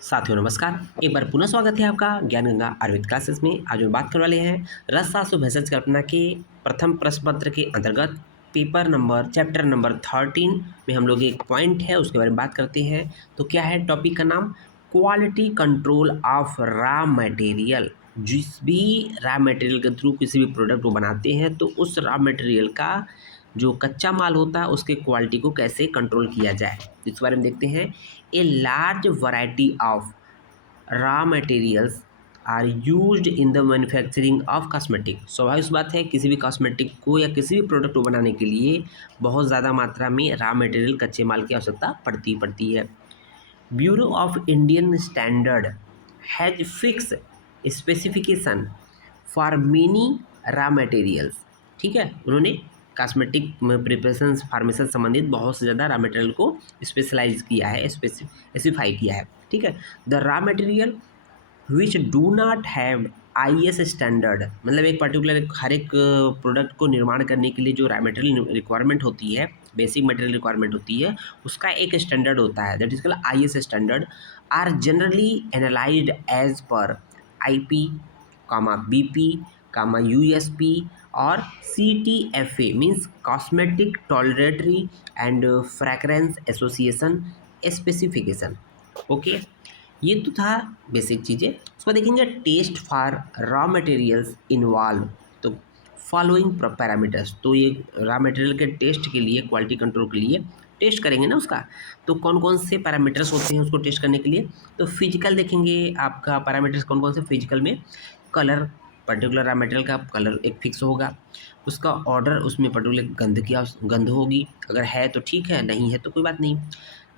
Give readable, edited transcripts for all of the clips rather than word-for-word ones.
साथियों नमस्कार। एक बार पुनः स्वागत है आपका ज्ञान गंगा आयुर्वेद क्लासेस में। आज हम बात करने वाले हैं रसशास्त्र भेषज कल्पना के प्रथम प्रश्न पत्र के अंतर्गत पेपर नंबर चैप्टर नंबर 13 में हम लोग एक पॉइंट है उसके बारे में बात करते हैं। तो क्या है टॉपिक का नाम? Quality control of raw material. जिस भी रॉ मटेरियल के थ्रू किसी भी प्रोडक्ट को बनाते हैं तो उस रॉ मटेरियल का जो कच्चा माल होता है उसके क्वालिटी को कैसे कंट्रोल किया जाए, इस बारे में देखते हैं। A large variety of raw materials are used in the manufacturing of cosmetic. स्वाभाविक सी बात है, किसी भी कॉस्मेटिक को या किसी भी प्रोडक्ट को बनाने के लिए बहुत ज़्यादा मात्रा में रॉ मटेरियल कच्चे माल की आवश्यकता पड़ती है। Bureau of Indian standard has fix specification for many raw materials. ठीक है, उन्होंने कॉस्मेटिक प्रिपरेशन फार्मेशन संबंधित बहुत से ज़्यादा रॉ मटेरियल को स्पेशलाइज किया है, स्पेसिफाई किया है। ठीक है, the raw material which do not have IS standard, मतलब एक पर्टिकुलर हर एक प्रोडक्ट को निर्माण करने के लिए जो रॉ मटेरियल रिक्वायरमेंट होती है, बेसिक मटेरियल रिक्वायरमेंट होती है, उसका एक स्टैंडर्ड होता है, that is called IS standard, are generally analysed as per IP, BP, USP और CTFA means cosmetic toiletry and fragrance association specification. Okay, ये तो था बेसिक चीज़ें। उसको देखेंगे test for raw materials involve, तो फॉलोइंग पैरामीटर्स। तो ये रॉ मटेरियल के टेस्ट के लिए, क्वालिटी कंट्रोल के लिए टेस्ट करेंगे ना उसका, तो कौन कौन से पैरामीटर्स होते हैं उसको टेस्ट करने के लिए। तो फिजिकल देखेंगे आपका पैरामीटर्स कौन कौन से फिजिकल में। कलर, पर्टिकुलर रॉ मटेरियल का कलर एक फिक्स होगा। उसका ऑर्डर, उसमें पर्टिकुलर गंध होगी, अगर है तो ठीक है, नहीं है तो कोई बात नहीं।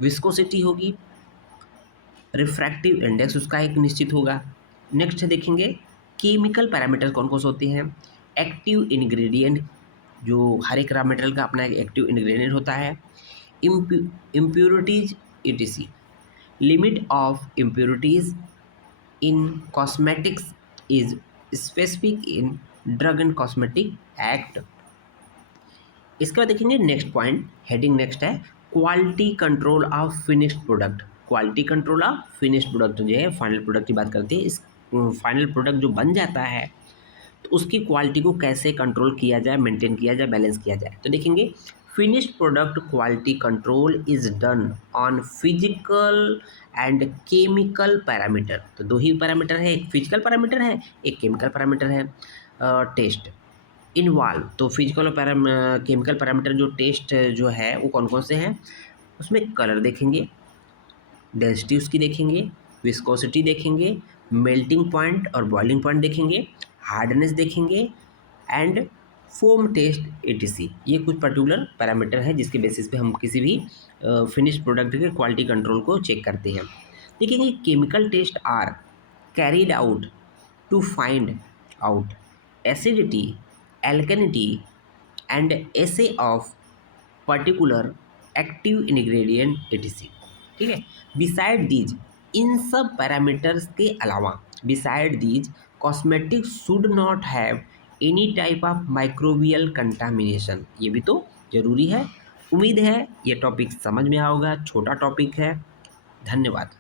विस्कोसिटी होगी, रिफ्रैक्टिव इंडेक्स उसका एक निश्चित होगा। नेक्स्ट देखेंगे केमिकल पैरामीटर्स कौन कौन से होते हैं। एक्टिव इंग्रेडिएंट, जो हर एक रॉ मटेरियल का अपना एक एक्टिव इंग्रेडिएंट होता है। Impurities ETC, limit of impurities in cosmetics is specific in drug and cosmetic act. इसके बाद देखेंगे नेक्स्ट पॉइंट, हेडिंग नेक्स्ट है quality control of finished product. Quality control of finished product जो है फाइनल प्रोडक्ट की बात करते हैं। इस फाइनल प्रोडक्ट जो बन जाता है तो उसकी क्वालिटी को कैसे कंट्रोल किया जाए, मेंटेन किया जाए, बैलेंस किया जाए। तो देखेंगे finished product quality control is done on physical and chemical parameter. तो दो ही पैरामीटर है, एक फिजिकल पैरामीटर है, एक केमिकल पैरामीटर है। टेस्ट इन्वॉल्व, तो फिजिकल और केमिकल पैरामीटर जो टेस्ट जो है वो कौन कौन से हैं, उसमें कलर देखेंगे, डेंसिटी उसकी देखेंगे, विस्कोसिटी देखेंगे, मेल्टिंग पॉइंट और बॉइलिंग पॉइंट देखेंगे, हार्डनेस देखेंगे एंड फोम टेस्ट ETC। ये कुछ पर्टिकुलर पैरामीटर है जिसके बेसिस पे हम किसी भी फिनिश प्रोडक्ट के क्वालिटी कंट्रोल को चेक करते हैं। देखेंगे chemical test are carried out to find out acidity, alkalinity and assay of particular active ingredient etc। ठीक है, बिसाइड दीज, इन सब पैरामीटर्स के अलावा, beside these cosmetic should not have any type of microbial contamination. ये भी तो जरूरी है। उम्मीद है ये टॉपिक समझ में आओगा, छोटा टॉपिक है। धन्यवाद।